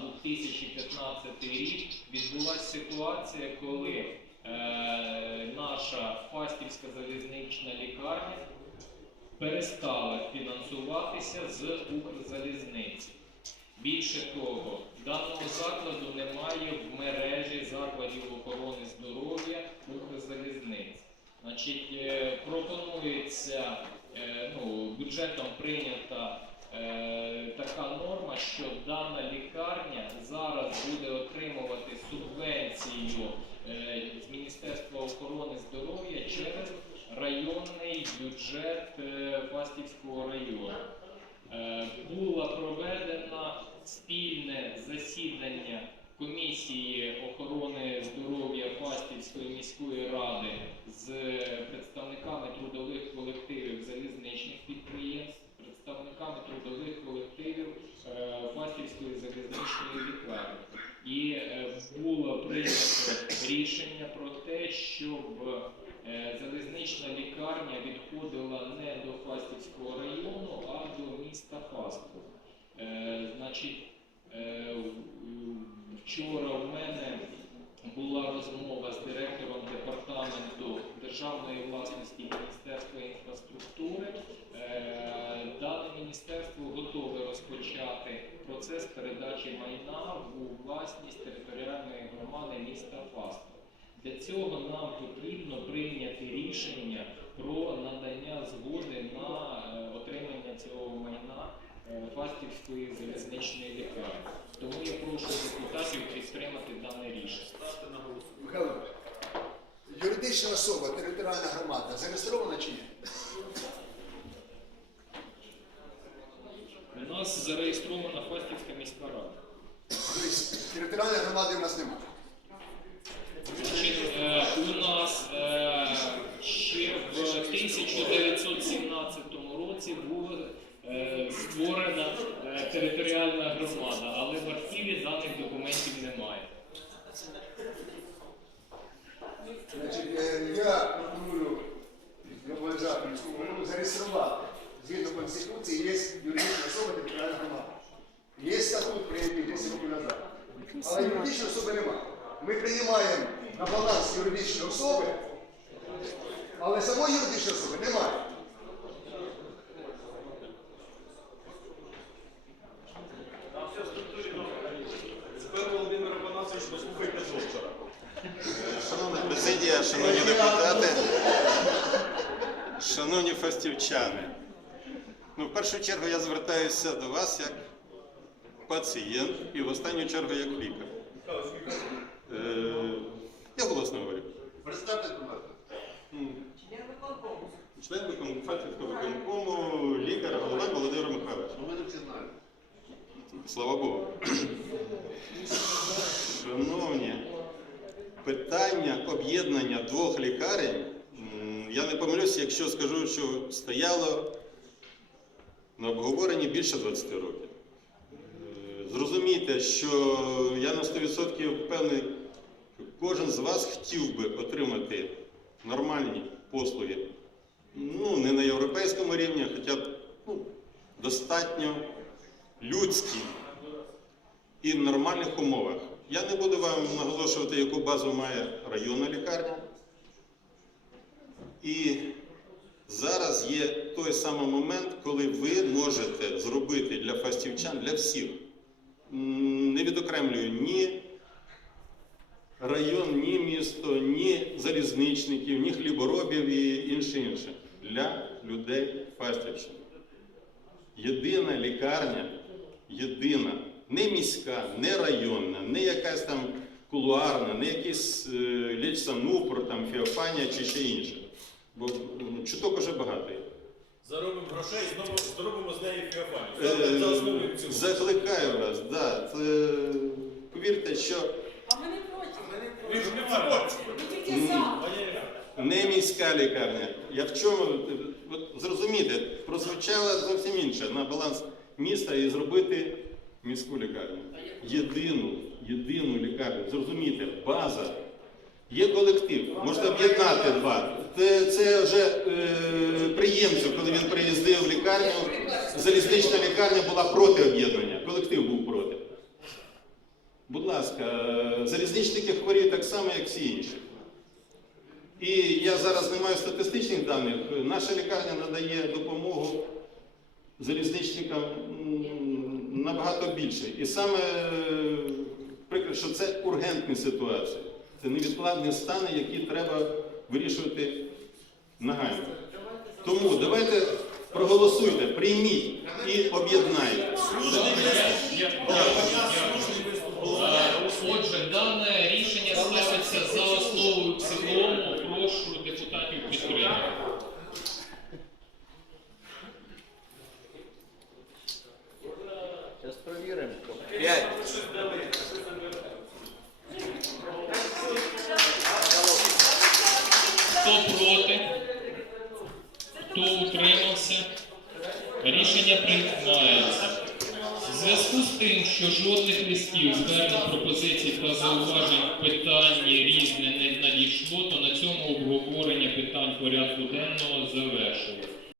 2015 рік відбулася ситуація, коли е, наша Фастівська залізнична лікарня перестала фінансуватися з Укрзалізниці. Більше того, даного закладу немає в мережі закладів охорони здоров'я Укрзалізниці. Значить, е, пропонується е, ну, бюджетом прийнята е, така норма, що дана лікарня зараз буде отримувати субвенцію е, з Міністерства охорони здоров'я через районний бюджет е, Фастівського району. Е, Було проведено спільне засідання комісії охорони здоров'я Фастівської міської ради з Фастівської залізничної лікарні. І е, було прийнято рішення про те, щоб е, залізнична лікарня відходила не до Фастівського району, а до міста Фастов. Е, Значить, вчора в мене була розмова з директором департаменту державної власності Міністерства передачі майна у власність територіальної громади міста Фастов. Для цього нам потрібно прийняти рішення про надання згоди на е, отримання цього майна Фастівської залізничної лікарні. Тому я прошу депутатів підтримати дане рішення. Ставте на голосування. Михайло, юридична особа, територіальна громада зареєстрована чи ні? У нас зареєстрована Фастівська міська рада. Територіальної громади в нас немає. Е, у нас е, ще в 1917 році була е, створена е, територіальна громада, але в архіві даних документів немає. Значить, е, я пропоную зобов'язати міську голову зареєструвати. Згідно Конституції є юридична особа територіальна громада. Є статут прийнятий 10 років назад. Але юридичної особи немає. Ми приймаємо на баланс юридичної особи, але самої юридичної особи немає. Шановна президія, шановні депутати, шановні фастівчани. Ну, в першу чергу я звертаюся до вас як пацієнт і в останню чергу як лікар. Е, я голосно говорю. Представте, будь ласка. Член виконкому, Фастівського виконкому, лікар Голова Володимир Михайлович. Ми не всі знаємо. Слава Богу. Шановні, питання об'єднання двох лікарень, я не помилюся, якщо скажу, що стояло на обговоренні більше 20 років. Е, Зрозумійте, що я на 100% впевнений, кожен з вас хотів би отримати нормальні послуги, ну, не на європейському рівні, хоча ну, достатньо людські і нормальних умовах. Я не буду вам наголошувати, яку базу має районна лікарня. І зараз є той самий момент, коли ви можете зробити для фастівчан, для всіх. Не відокремлюю ні район, ні місто, ні залізничників, ні хліборобів і інше інше. Для людей Фастівщини. Єдина лікарня, єдина, не міська, не районна, не якась там кулуарна, не якийсь е, лічсанупр, там Феофанія чи ще інше. Бо м, чуток уже багато є. Заробимо грошей, знову зробимо з неї в Е. Закликаю вас, да, це, повірте, що А ми не проти. Ви ж не міська лікарня. Я в чому от зрозуміти, прозвучало зовсім інше на баланс міста і зробити міську лікарню. Єдину, єдину лікарню. Зрозумійте, база. Є колектив, можна об'єднати два. Це, це вже е, приємцю, коли він приїздив в лікарню, залізнична лікарня була проти об'єднання. Колектив був проти. Будь ласка, е, залізничники хворіють так само, як всі інші. І я зараз не маю статистичних даних. Наша лікарня надає допомогу залізничникам набагато більше. І саме е, прикро, що це ургентні ситуації. Це невідкладні стани, які треба вирішувати негайно. Тому давайте проголосуйте, прийміть і об'єднайте. Отже, дане рішення ставиться за основу в цілому. Прошу депутатів підтримати. Зараз перевіримо. Хто проти? Хто утримався? Рішення приймається. В зв'язку з тим, що жодних листів, звернень, пропозицій та зауважень питання різне не надійшло, то на цьому обговорення питань порядку денного завершуємо.